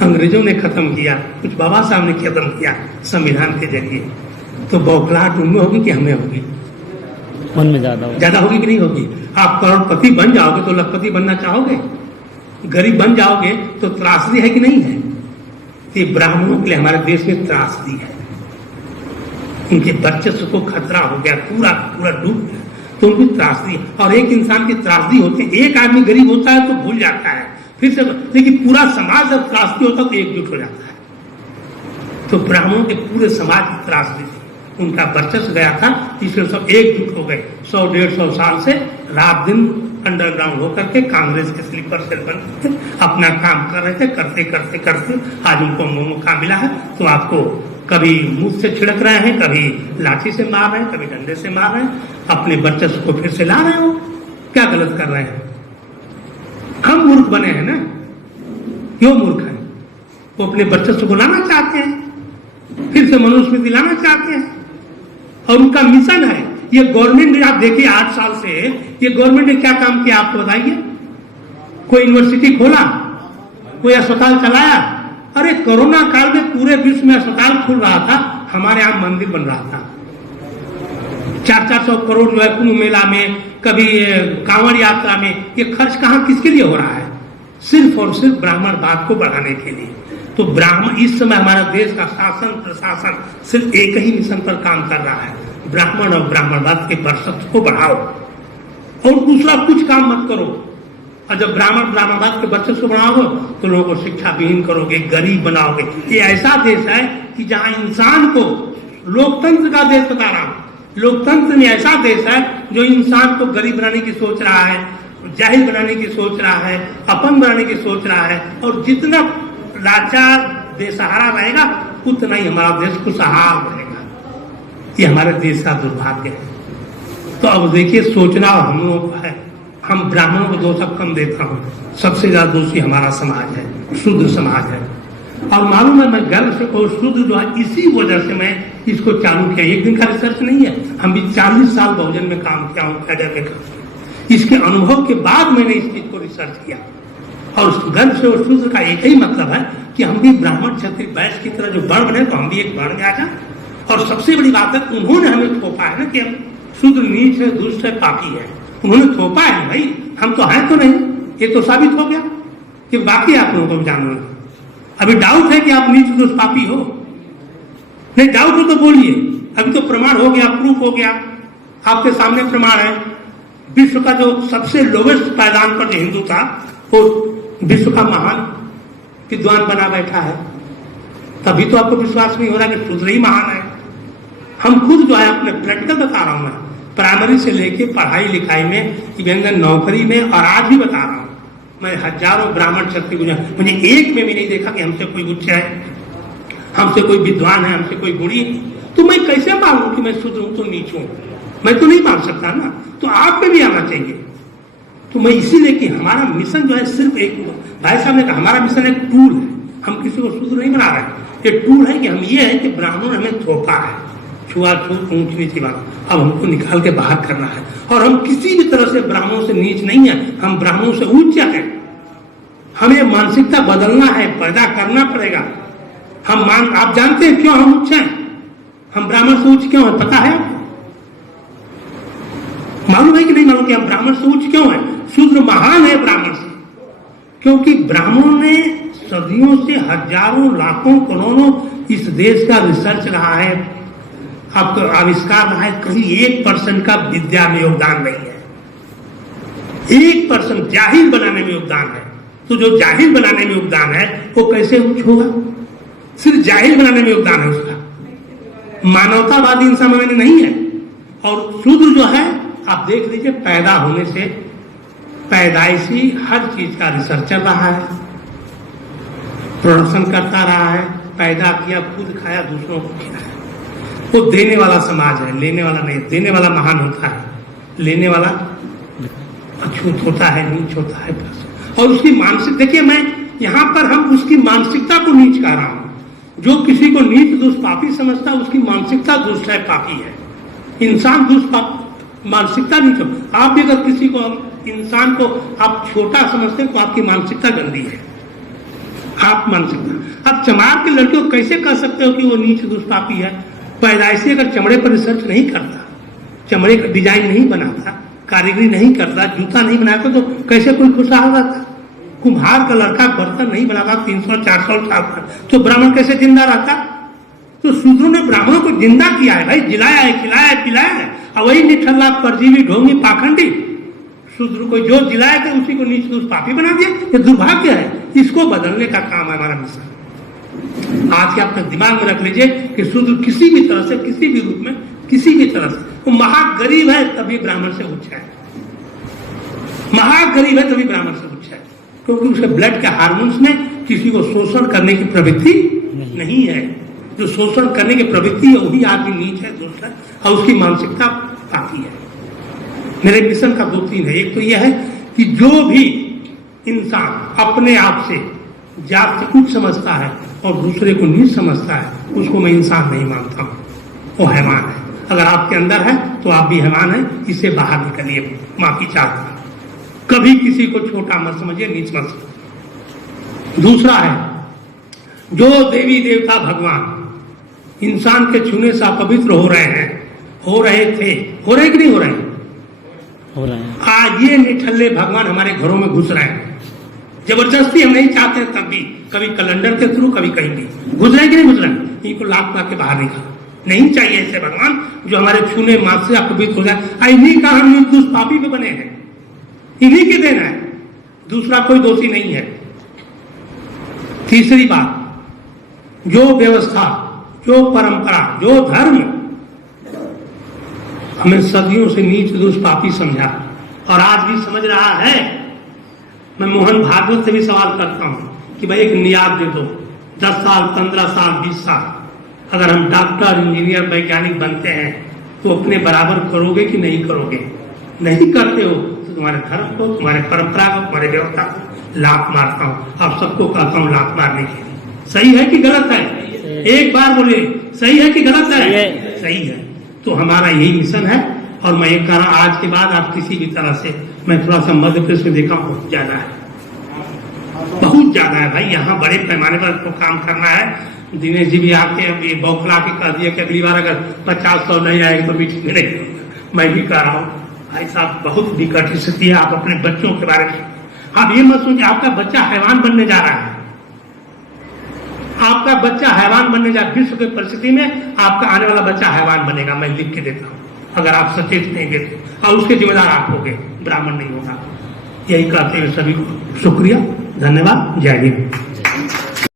अंग्रेजों ने खत्म किया, कुछ बाबा साहब ने खत्म किया संविधान के जरिए, तो बौखलाहट उनमें होगी कि हमें होगी? मन में ज्यादा होगी कि नहीं होगी? आप करोड़पति बन जाओगे तो लखपति बनना चाहोगे? गरीब बन जाओगे तो त्रासदी है कि नहीं है? ये ब्राह्मणों के लिए हमारे देश में त्रासदी है, उनके वर्चस्व को खतरा हो गया, पूरा पूरा डूब गया, तो उनकी त्रासदी। और एक इंसान की त्रासदी होती है, एक आदमी गरीब होता है तो भूल जाता है फिर से, लेकिन पूरा समाज जब त्रासदी होता है तो एकजुट हो जाता है। तो ब्राह्मणों के पूरे समाज की त्रासदी थी, उनका वर्चस्व गया था, इसलिए सब एकजुट हो गए। 100-150 साल से रात दिन अंडरग्राउंड होकर के कांग्रेस के स्लीपर सेल बन के अपना काम कर रहे थे। करते करते करते आज उनको मौका मिला है, तो आपको कभी मुंह से छिड़क रहे हैं, कभी लाठी से मार रहे हैं, कभी डंडे से मार रहे हैं, अपने वर्चस्व को फिर से ला रहे हो। क्या गलत कर रहे हैं? हम मूर्ख बने हैं ना, क्यों मूर्ख है? वो अपने वर्चस्व को लाना चाहते हैं, फिर से मनुस्मृति लाना चाहते हैं, और उनका मिशन है। ये गवर्नमेंट ने, आप देखिए 8 साल से ये गवर्नमेंट ने क्या काम किया आपको बताइए? कोई यूनिवर्सिटी खोला, कोई अस्पताल चलाया? अरे कोरोना काल में पूरे विश्व में अस्पताल खुल रहा था, हमारे यहाँ मंदिर बन रहा था। 400-400 करोड़ जो है कुंभ मेला में, कभी कांवड़ यात्रा में, ये खर्च कहाँ किसके लिए हो रहा है? सिर्फ और सिर्फ ब्राह्मणवाद को बढ़ाने के लिए। तो ब्राह्मण, इस समय हमारा देश का शासन प्रशासन सिर्फ एक ही मिशन पर काम कर रहा है, ब्राह्मण और ब्राह्मणवाद के वर्चस्व को बढ़ाओ, और दूसरा कुछ काम मत करो। और जब ब्राह्मणवाद के वर्चस्व को बढ़ाओगे तो लोगों को शिक्षा विहीन करोगे, गरीब बनाओगे। ये ऐसा देश है कि जहां इंसान को, लोकतंत्र का देश बता रहा हूं, लोकतंत्र में ऐसा देश है जो इंसान को गरीब बनाने की सोच रहा है, जाहिल बनाने की सोच रहा है, अपंग बनाने की सोच रहा है, और जितना लाचार बेसहारा रहेगा उतना ही हमारा देश खुशहाल रहेगा। ये हमारे देश का दुर्भाग्य है। तो अब देखिए, सोचना हम लोगों को है। हम ब्राह्मणों को दोष अब कम देता हूँ, सबसे ज्यादा दोषी हमारा समाज है, शूद्र समाज है। और मालूम है, मैं गर्व से कहूँ, शूद्र जो है, इसी वजह से मैं इसको चालू किया। एक दिन का रिसर्च नहीं है, हम भी 40 साल बहुजन में काम किया हूँ, कैडर में काम। इसके अनुभव के बाद मैंने इस चीज को रिसर्च किया, और उस गर्व से उस शूद्र का एक ही मतलब है कि हम भी ब्राह्मण क्षत्रिय वैश्य की तरह जो वर्ण बने, तो हम भी एक वर्ण में आ जाए। और सबसे बड़ी बात है, उन्होंने हमें थोपा है ना कि हम शूद्र नीच है, दुष्ट है, पापी है। उन्होंने थोपा है भाई, हम तो हैं तो नहीं। ये तो साबित हो गया कि बाकी आप लोगों को जानना। अभी डाउट है कि आप नीच दुष्ट पापी हो? नहीं, डाउट हो तो बोलिए। अभी तो प्रमाण हो गया, प्रूफ हो गया, आपके सामने प्रमाण है। विश्व का जो सबसे लोवेस्ट पायदान पर जो हिंदू था, वो विश्व का महान विद्वान बना बैठा है। तभी तो आपको विश्वास नहीं हो रहा कि शूद्र ही महान है। हम खुद जो है अपने प्रैक्टिकल बता रहा हूं मैं, प्राइमरी से लेके पढ़ाई लिखाई में, इवन नौकरी में, और आज भी बता रहा हूं मैं। हजारों ब्राह्मण क्षत्रिय गुजर, मुझे एक में भी नहीं देखा कि हमसे कोई उच्च है, हमसे कोई विद्वान है, हमसे कोई गुणी। तो मैं कैसे मानूं कि मैं शूद्र हूं तो नीच हूं? मैं तो नहीं मान सकता ना। तो आप में भी आना चाहिए। तो मैं इसीलिए कि हमारा मिशन जो है सिर्फ एक, भाई साहब ने कहा, हमारा मिशन एक टूल है। हम किसी को शूद्र नहीं बना रहे। एक टूल है कि हम ये है कि ब्राह्मण हमें थोपा है, छुआछूत ऊंच नीची बात, अब हमको निकाल के बाहर करना है। और हम किसी भी तरह से ब्राह्मणों से नीच नहीं है, हम ब्राह्मणों से उच्च है। हमें मानसिकता बदलना है, पैदा करना पड़ेगा। आप जानते हैं क्यों हम उच्च हैं? हम ब्राह्मण से उच्च क्यों है? पता है आपको? मालूम है कि नहीं मालूम कि हम ब्राह्मण से उच्च क्यों है? शूद्र महान है ब्राह्मण से, क्योंकि ब्राह्मणों ने सदियों से, हजारों लाखों करोड़ों इस देश का रिसर्च रहा है, आपका आविष्कार रहा है। कहीं 1% का विद्या में योगदान नहीं है। 1% जाहिल बनाने में योगदान है। तो जो जाहिल बनाने में योगदान है वो कैसे उच्च होगा? सिर्फ जाहिल बनाने में योगदान है उसका। मानवतावादी इंसान में नहीं है। और शूद्र जो है, आप देख लीजिए, पैदा होने से पैदाइशी हर चीज का रिसर्च चल रहा है, प्रोडक्शन करता रहा है, पैदा किया, खुद खाया, दूसरों को खिलाया। वो देने वाला समाज है, लेने वाला नहीं। देने वाला महान होता है, लेने वाला अछूत होता है, नीच होता है। और उसकी मानसिक, देखिए, मैं यहां पर हम उसकी मानसिकता को नीच कह रहा हूं। जो किसी को नीच दुष्ट पापी समझता है, उसकी मानसिकता दुष्ट है, पापी है। इंसान दुष्ट मानसिकता नीच। आप भी अगर किसी को, इंसान को आप छोटा समझते हैं तो आपकी मानसिकता गंदी है। आप मान सकते। अब चमार के लड़के को कैसे कह सकते हो कि वो नीच दुष्पापी है? पैदाइशी अगर चमड़े पर रिसर्च नहीं करता, चमड़े का डिजाइन नहीं बनाता, कारीगरी नहीं करता, जूता नहीं बनाता, तो कैसे कोई खुशहाल रहता? कुम्हार का लड़का बर्तन नहीं बनाता 300-400 साल तक, तो ब्राह्मण कैसे जिंदा रहता? तो शूद्रों ने ब्राह्मणों को जिंदा किया है भाई, जिलाया है, खिलाया है, पिलाया है। और वही निठल्ला, परजीवी, ढोंगी, पाखंडी शूद्र को जो जिलाया था उसी को नीच दुष्पापी बना दिया। ये दुर्भाग्य है। इसको बदलने का काम है हमारा मिशन। आज के अपने दिमाग में रख लीजिए कि शूद्र किसी भी तरह से, किसी भी रूप में, किसी भी तरह से, वो महागरीब है तभी ब्राह्मण से उच्च है, महागरीब है तभी ब्राह्मण से उच्च है, क्योंकि उसके ब्लड के हार्मोन्स में किसी को शोषण करने की प्रवृत्ति नहीं है। जो शोषण करने की प्रवृत्ति है वही आदमी नीच है, दुष्ट है, और उसकी मानसिकता पापी है। मेरे मिशन का 2-3 है। एक तो यह है कि जो भी इंसान अपने आप से जात से कुछ समझता है और दूसरे को नीच समझता है, उसको मैं इंसान नहीं मानता हूं, वो हैवान है। अगर आपके अंदर है तो आप भी हैवान है, इसे बाहर निकलिए, माफी चाहता हूं। कभी किसी को छोटा मत समझिए, नीच मत समझिए। दूसरा है, जो देवी देवता भगवान इंसान के छूने से अपवित्र हो रहे हैं, हो रहे थे, हो रहे कि नहीं हो रहे हैं? हो रहे हैं। आज ये निठल्ले भगवान हमारे घरों में घुस रहे हैं, जबरदस्ती। हम नहीं चाहते तब भी, कभी कैलेंडर के थ्रू, कभी कहीं भी घुस रहे कि नहीं घुस रहे? इनको लाख ला के बाहर निकाल। नहीं चाहिए ऐसे भगवान जो हमारे छूने मात्र से अपवित्र हो जाए। इन्हीं का हम दुष्पापी पे बने हैं, इन्हीं के देना है, दूसरा कोई दोषी नहीं है। तीसरी बात, जो व्यवस्था, जो परंपरा, जो धर्म हमें सदियों से नीच दुष्पापी समझा और आज भी समझ रहा है। मैं मोहन भागवत से भी सवाल करता हूं कि भाई एक नियाद दे दो, 10 साल, 15 साल, 20 साल, अगर हम डॉक्टर, इंजीनियर, वैज्ञानिक बनते हैं तो अपने बराबर करोगे कि नहीं करोगे? नहीं करते हो तो तुम्हारे धर्म को, तुम्हारे परंपरा को, तुम्हारे व्यवस्था को लात मारता हूं। आप सबको कहता हूं लात मारने के लिए। सही है कि गलत है? एक बार बोलिए, सही है कि गलत है? सही है। तो हमारा यही मिशन है। और मैं ये कह रहा, आज के बाद आप किसी भी तरह से, मैं थोड़ा सा मध्य प्रदेश में देखा बहुत ज्यादा है, बहुत ज्यादा है भाई। यहाँ बड़े पैमाने पर तो काम करना है। दिनेश जी भी आके अब ये बौखला के कह दिया कि अगली बार अगर 50-100 नहीं आएगा तो मीटिंग में नहीं करूंगा। मैं भी कह रहा हूँ भाई साहब, बहुत विकट स्थिति है। आप अपने बच्चों के बारे में आप ये मत सोचिए आपका बच्चा हैवान बनने जा रहा है। आपका बच्चा हैवान बनने जा, विश्व की परिस्थिति में आपका आने वाला बच्चा हैवान बनेगा, मैं लिख के देता हूं, अगर आप सचेत नहीं देते। और उसके जिम्मेदार आप होंगे, ब्राह्मण नहीं होगा। यही कहते हुए सभी को शुक्रिया, धन्यवाद, जय हिंद।